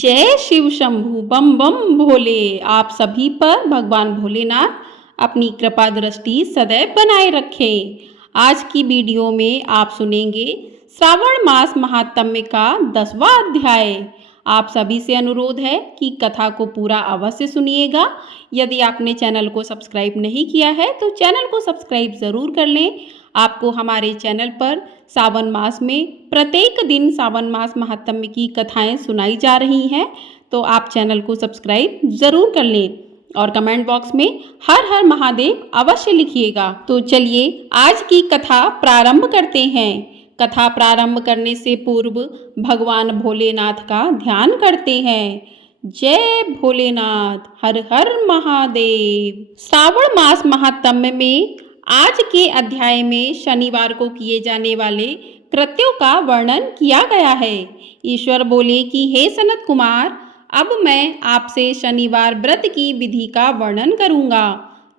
जय शिव शंभू बम बम भोले। आप सभी पर भगवान भोलेनाथ अपनी कृपा दृष्टि सदैव बनाए रखें। आज की वीडियो में आप सुनेंगे श्रावण मास महात्म्य का 10वां अध्याय। आप सभी से अनुरोध है कि कथा को पूरा अवश्य सुनिएगा। यदि आपने चैनल को सब्सक्राइब नहीं किया है तो चैनल को सब्सक्राइब ज़रूर कर लें। आपको हमारे चैनल पर सावन मास में प्रत्येक दिन सावन मास महात्म्य की कथाएं सुनाई जा रही हैं, तो आप चैनल को सब्सक्राइब ज़रूर कर लें और कमेंट बॉक्स में हर हर महादेव अवश्य लिखिएगा। तो चलिए आज की कथा प्रारंभ करते हैं। कथा प्रारंभ करने से पूर्व भगवान भोलेनाथ का ध्यान करते हैं। जय भोलेनाथ, हर हर महादेव। श्रावण मास महात्म्य में आज के अध्याय में शनिवार को किए जाने वाले कृत्यों का वर्णन किया गया है। ईश्वर बोले कि हे सनत कुमार, अब मैं आपसे शनिवार व्रत की विधि का वर्णन करूंगा,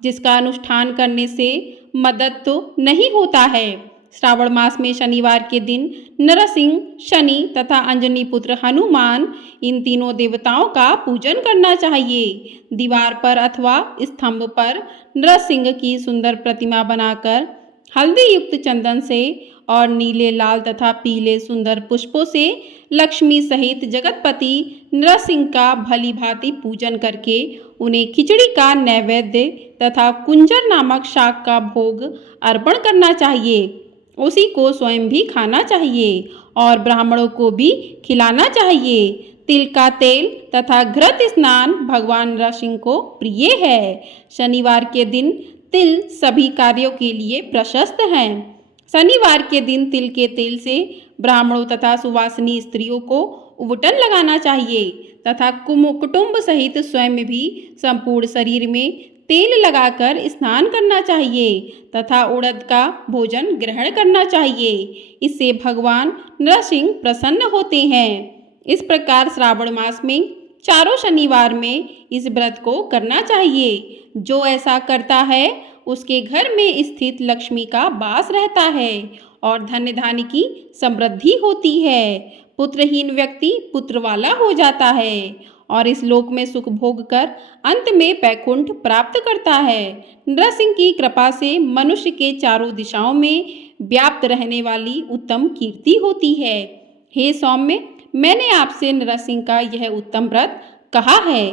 जिसका अनुष्ठान करने से मदद तो नहीं होता है। श्रावण मास में शनिवार के दिन नरसिंह, शनि तथा अंजनी पुत्र हनुमान, इन तीनों देवताओं का पूजन करना चाहिए। दीवार पर अथवा स्तंभ पर नरसिंह की सुंदर प्रतिमा बनाकर हल्दी युक्त चंदन से और नीले, लाल तथा पीले सुंदर पुष्पों से लक्ष्मी सहित जगतपति नरसिंह का भली भांति पूजन करके उन्हें खिचड़ी का नैवेद्य तथा कुंजर नामक शाक का भोग अर्पण करना चाहिए। उसी को स्वयं भी खाना चाहिए और ब्राह्मणों को भी खिलाना चाहिए। तिल का तेल तथा घृत स्नान भगवान नरसिंह को प्रिय है। शनिवार के दिन तिल सभी कार्यों के लिए प्रशस्त हैं। शनिवार के दिन तिल के तेल से ब्राह्मणों तथा सुवासिनी स्त्रियों को उबटन लगाना चाहिए तथा कुटुंब सहित स्वयं भी संपूर्ण शरीर में तेल लगाकर स्नान करना चाहिए तथा उड़द का भोजन ग्रहण करना चाहिए। इससे भगवान नरसिंह प्रसन्न होते हैं। इस प्रकार श्रावण मास में चारों शनिवार में इस व्रत को करना चाहिए। जो ऐसा करता है उसके घर में स्थित लक्ष्मी का वास रहता है और धन धान्य की समृद्धि होती है। पुत्रहीन व्यक्ति पुत्र वाला हो जाता है और इस लोक में सुख भोग कर अंत में वैकुंठ प्राप्त करता है। नरसिंह की कृपा से मनुष्य के चारों दिशाओं में व्याप्त रहने वाली उत्तम कीर्ति होती है। हे सौम्य, मैंने आपसे नरसिंह का यह उत्तम व्रत कहा है।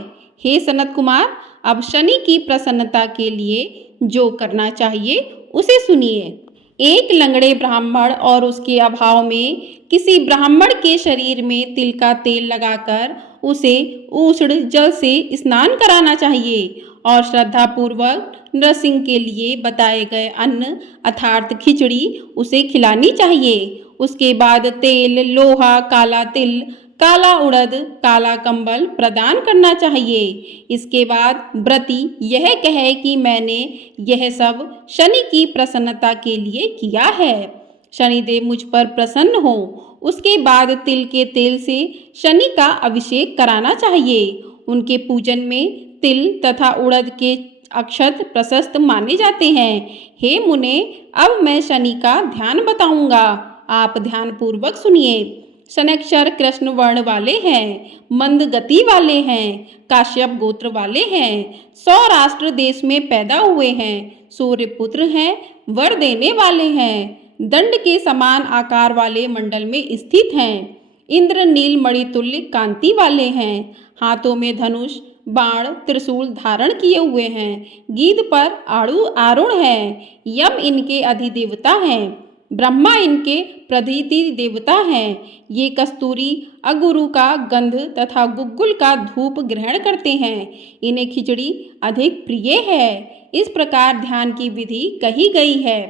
हे सनत कुमार, अब शनि की प्रसन्नता के लिए जो करना चाहिए उसे सुनिए। एक लंगड़े ब्राह्मण और उसके अभाव में किसी ब्राह्मण के शरीर में तिल का तेल लगाकर उसे उष्ण जल से स्नान कराना चाहिए और श्रद्धापूर्वक नरसिंह के लिए बताए गए अन्न अर्थात खिचड़ी उसे खिलानी चाहिए। उसके बाद तेल, लोहा, काला तिल, काला उड़द, काला कंबल प्रदान करना चाहिए। इसके बाद व्रती यह कहे कि मैंने यह सब शनि की प्रसन्नता के लिए किया है, शनिदेव मुझ पर प्रसन्न हो। उसके बाद तिल के तेल से शनि का अभिषेक कराना चाहिए। उनके पूजन में तिल तथा उड़द के अक्षत प्रशस्त माने जाते हैं। हे मुने, अब मैं शनि का ध्यान बताऊंगा, आप ध्यान पूर्वक सुनिए। शनैश्चर कृष्ण वर्ण वाले हैं, मंद गति वाले हैं, काश्यप गोत्र वाले हैं, सौराष्ट्र देश में पैदा हुए हैं, सूर्य पुत्र हैं, वर देने वाले हैं, दंड के समान आकार वाले मंडल में स्थित हैं, इंद्र नील मणितुल्य कांति वाले हैं, हाथों में धनुष, बाण, त्रिशूल धारण किए हुए हैं, गीध पर आरूढ़ हैं, यम इनके अधिदेवता हैं, ब्रह्मा इनके प्रधीति देवता हैं। ये कस्तूरी, अगुरु का गंध तथा गुग्गुल का धूप ग्रहण करते हैं। इन्हें खिचड़ी अधिक प्रिय है। इस प्रकार ध्यान की विधि कही गई है।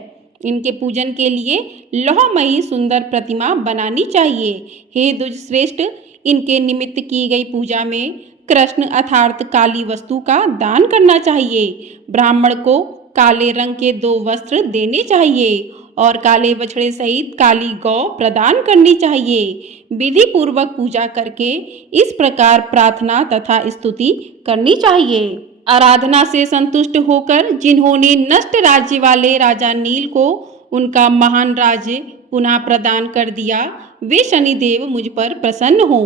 इनके पूजन के लिए लौहमयी सुंदर प्रतिमा बनानी चाहिए। हे द्विजश्रेष्ठ, इनके निमित्त की गई पूजा में कृष्ण अर्थात काली वस्तु का दान करना चाहिए। ब्राह्मण को काले रंग के 2 वस्त्र देने चाहिए और काले बछड़े सहित काली गौ प्रदान करनी चाहिए। विधि पूर्वक पूजा करके इस प्रकार प्रार्थना तथा स्तुति करनी चाहिए। आराधना से संतुष्ट होकर जिन्होंने नष्ट राज्य वाले राजा नील को उनका महान राज्य पुनः प्रदान कर दिया, वे शनिदेव मुझ पर प्रसन्न हो।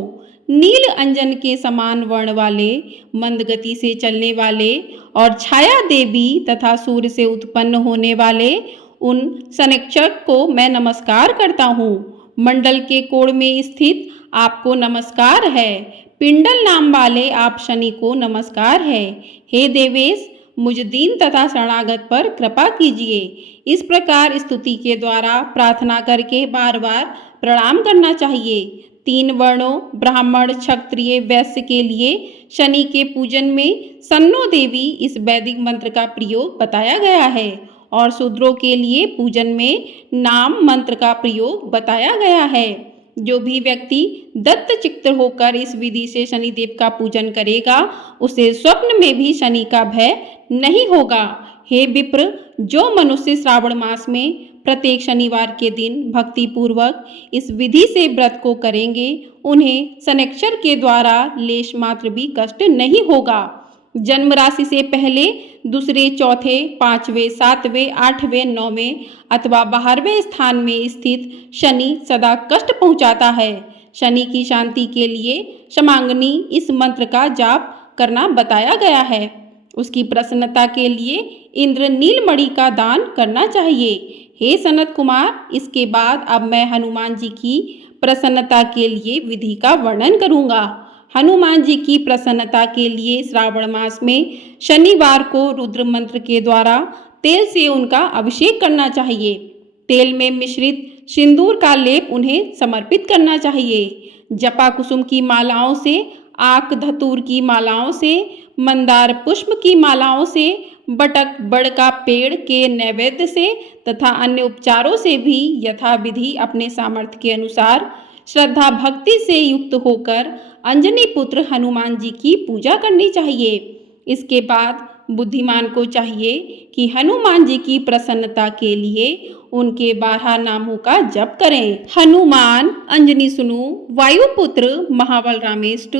नील अंजन के समान वर्ण वाले, मंद गति से चलने वाले और छाया देवी तथा सूर्य से उत्पन्न होने वाले उन शनैश्चर को मैं नमस्कार करता हूँ। मंडल के कोण में स्थित आपको नमस्कार है। पिंडल नाम वाले आप शनि को नमस्कार है। हे देवेश, मुझ दीन तथा शरणागत पर कृपा कीजिए। इस प्रकार स्तुति के द्वारा प्रार्थना करके बार बार प्रणाम करना चाहिए। 3 वर्णों ब्राह्मण, क्षत्रिय, वैश्य के लिए शनि के पूजन में सन्नो देवी इस वैदिक मंत्र का प्रयोग बताया गया है और शूद्रों के लिए पूजन में नाम मंत्र का प्रयोग बताया गया है। जो भी व्यक्ति दत्तचित्त होकर इस विधि से शनिदेव का पूजन करेगा उसे स्वप्न में भी शनि का भय नहीं होगा। हे विप्र, जो मनुष्य श्रावण मास में प्रत्येक शनिवार के दिन भक्ति पूर्वक इस विधि से व्रत को करेंगे उन्हें शनैश्चर के द्वारा लेश मात्र भी कष्ट नहीं होगा। जन्म राशि से पहले, दूसरे, चौथे, 5वें, 7वें, 8वें, 9वें अथवा 12वें स्थान में स्थित शनि सदा कष्ट पहुंचाता है। शनि की शांति के लिए क्षमांगनी इस मंत्र का जाप करना बताया गया है। उसकी प्रसन्नता के लिए इंद्र नीलमणि का दान करना चाहिए। हे सनत कुमार, इसके बाद अब मैं हनुमान जी की प्रसन्नता के लिए विधि का वर्णन करूंगा। हनुमान जी की प्रसन्नता के लिए श्रावण मास में शनिवार को रुद्र मंत्र के द्वारा तेल से उनका अभिषेक करना चाहिए। तेल में मिश्रित सिंदूर का लेप उन्हें समर्पित करना चाहिए। जपा कुसुम की मालाओं से, आक धतूर की मालाओं से, मंदार पुष्प की मालाओं से, बटक बड़ का पेड़ के नैवेद्य से तथा अन्य उपचारों से भी यथाविधि अपने सामर्थ्य के अनुसार श्रद्धा भक्ति से युक्त होकर अंजनी पुत्र हनुमान जी की पूजा करनी चाहिए। इसके बाद बुद्धिमान को चाहिए कि हनुमान जी की प्रसन्नता के लिए उनके 12 नामों का जप करें। हनुमान, अंजनी सुनु, वायुपुत्र, महाबल रामेष्ट,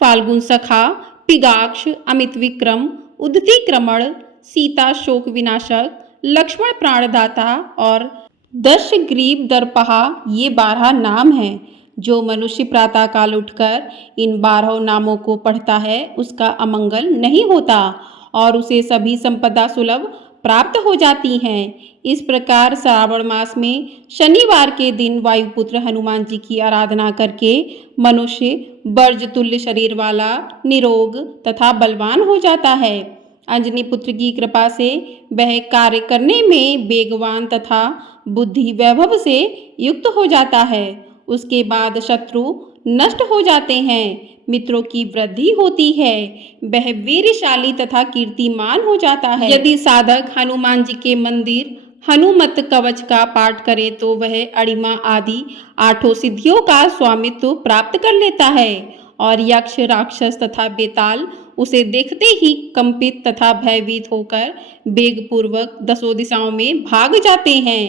फाल्गुन सखा, पिगाक्ष, अमित विक्रम, उद्धति क्रमण, सीता शोक विनाशक, लक्ष्मण प्राणदाता और दशग्रीव दर्पहा ये 12 नाम हैं। जो मनुष्य प्रातः काल उठकर इन 12 नामों को पढ़ता है उसका अमंगल नहीं होता और उसे सभी संपदा सुलभ प्राप्त हो जाती हैं। इस प्रकार श्रावण मास में शनिवार के दिन वायुपुत्र हनुमान जी की आराधना करके मनुष्य वर्ज तुल्य शरीर वाला, निरोग तथा बलवान हो जाता है। अंजनी पुत्र की कृपा से वह कार्य करने में वेगवान तथा बुद्धि वैभव से युक्त हो जाता है। उसके बाद शत्रु नष्ट हो जाते हैं, मित्रों की वृद्धि होती है, वह वीरशाली तथा कीर्तिमान हो जाता है। यदि साधक हनुमान जी के मंदिर हनुमत कवच का पाठ करे तो वह अणिमा आदि 8 सिद्धियों का स्वामित्व प्राप्त कर लेता है और यक्ष, राक्षस तथा बेताल उसे देखते ही कंपित तथा भयभीत होकर वेगपूर्वक 10 दिशाओं में भाग जाते हैं।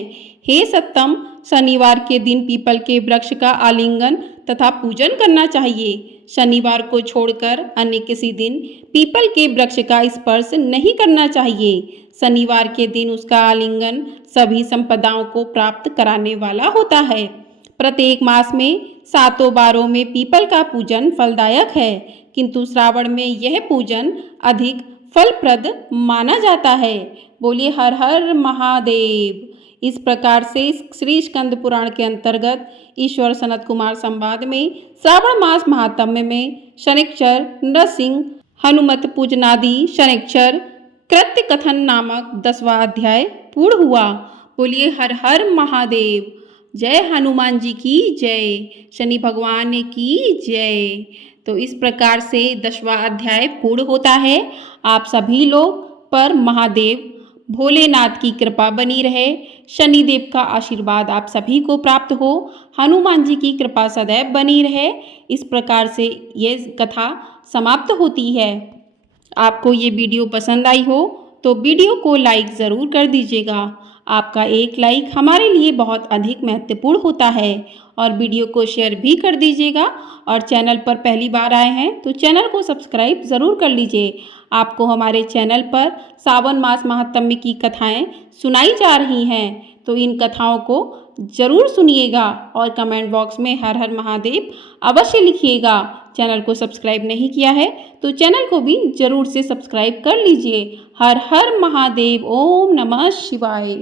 हे सत्तम, शनिवार के दिन पीपल के वृक्ष का आलिंगन तथा पूजन करना चाहिए। शनिवार को छोड़कर अन्य किसी दिन पीपल के वृक्ष का स्पर्श नहीं करना चाहिए। शनिवार के दिन उसका आलिंगन सभी संपदाओं को प्राप्त कराने वाला होता है। प्रत्येक मास में 7 बारों में पीपल का पूजन फलदायक है, किंतु श्रावण में यह पूजन अधिक फलप्रद माना जाता है। बोलिए हर हर महादेव। इस प्रकार से श्री स्कंद पुराण के अंतर्गत ईश्वर सनत कुमार संवाद में श्रावण मास महात्म्य में शनैश्चर, नृसिंह, हनुमत पूजनादि शनैश्चर कृत्य कथन नामक 10वां अध्याय पूर्ण हुआ। बोलिए हर हर महादेव। जय हनुमान जी की जय, शनि भगवान की जय। तो इस प्रकार से 10वां अध्याय पूर्ण होता है। आप सभी लोग पर महादेव भोलेनाथ की कृपा बनी रहे, शनिदेव का आशीर्वाद आप सभी को प्राप्त हो, हनुमान जी की कृपा सदैव बनी रहे। इस प्रकार से ये कथा समाप्त होती है। आपको ये वीडियो पसंद आई हो तो वीडियो को लाइक ज़रूर कर दीजिएगा। आपका एक लाइक हमारे लिए बहुत अधिक महत्वपूर्ण होता है और वीडियो को शेयर भी कर दीजिएगा। और चैनल पर पहली बार आए हैं तो चैनल को सब्सक्राइब ज़रूर कर लीजिए। आपको हमारे चैनल पर सावन मास महात्म्य की कथाएं सुनाई जा रही हैं, तो इन कथाओं को ज़रूर सुनिएगा और कमेंट बॉक्स में हर हर महादेव अवश्य लिखिएगा। चैनल को सब्सक्राइब नहीं किया है तो चैनल को भी ज़रूर से सब्सक्राइब कर लीजिए। हर हर महादेव। ओम नमः शिवाय।